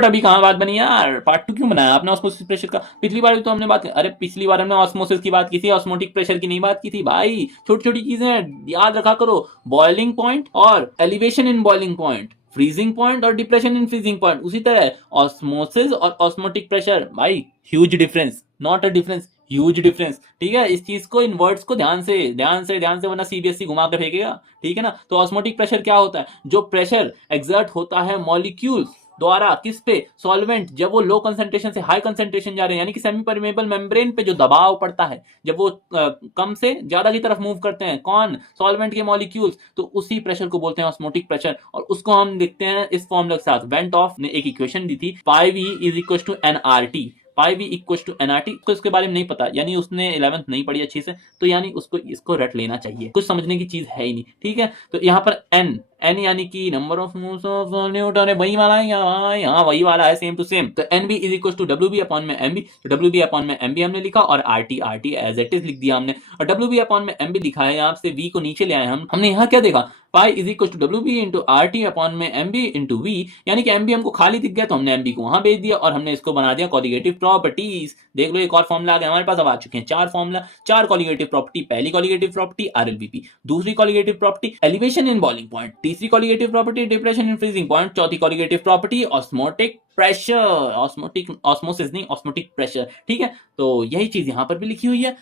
But अभी कहाँ बात बनी यार, पार्ट 2 क्यों बनाया आपने ऑस्मोसिस प्रेशर का? पिछली बार भी तो हमने बात, अरे पिछली बार हमने ऑस्मोसिस की बात की थी, ऑस्मोटिक प्रेशर की नहीं बात की थी भाई। छोटी छोटी चीजें याद रखा करो, बॉइलिंग पॉइंट और elevation in boiling point, freezing point और डिप्रेशन इन फ्रीजिंग पॉइंट। उसी तरह ऑस्मोसिस और ऑस्मोटिक प्रेशर भाई, huge difference, not a difference, huge difference. ठीक है, इस चीज को, इन वर्ड्स को ध्यान से वरना सीबीएसई घुमा कर फेंकेगा। ठीक है ना। तो ऑस्मोटिक प्रेशर क्या होता है? जो प्रेशर एग्जर्ट होता है मॉलिक्यूल्स द्वारा किस पे? सॉल्वेंट, जब वो लो कंसंट्रेशन से हाई कंसंट्रेशन जा रहे हैं, यानी कि सेमी परमेबल मेम्ब्रेन पे जो दबाव पड़ता है, जब वो कम से ज्यादा की तरफ मूव करते हैं, कौन? सॉल्वेंट के मॉलिक्यूल्स, तो उसी प्रेशर को बोलते हैं ऑस्मोटिक प्रेशर। और उसको हम लिखते हैं इस फॉर्मूला के साथ। वेंटॉफ ने एक इक्वेशन दी थी, pi V is equal to NRT, pi V equal to NRT. उसको इसके बारे में नहीं पता, यानी उसने 11th नहीं पढ़ी अच्छी से, तो यानी उसको इसको रट लेना चाहिए, कुछ समझने की चीज है ही नहीं। ठीक है, तो यहाँ पर एन, एन यानी कि number of moles of solute, अरे वही वाला है यहाँ वही वाला है, सेम टू सेम। तो N B is equal to W B upon में एम बी, तो डब्ल्यू बी अपॉन में एम बी हमने लिखा, और R T as it is लिख दिया हमने। और डब्ल्यू बी अपॉन में एम बी लिखा है, यहाँ से वी को नीचे ले आए हमने यहाँ क्या देखा? Pi is equal to W B into R T upon में एम बी इंटू वी, यानी कि एम बी हमको खाली दिख गया तो हमने एम बी को वहां भेज दिया, और हमने इसको बना दिया कॉलिगेटिव प्रॉपर्टीज। देख लो एक और फॉर्मूला आ गया हमारे पास, अब आ चुके हैं 4 फॉर्मूला, 4 कॉलिगेटिव प्रॉपर्टी। पहली कॉलिगेटिव प्रॉपर्टी आरएलबीपी, दूसरी colligative property elevation in boiling point, तीसरी colligative property depression in freezing point, चौथी colligative property osmotic pressure, osmotic, osmosis नहीं, ऑस्मोटिक प्रेशर। ठीक है, तो यही चीज यहाँ पर भी लिखी हुई है।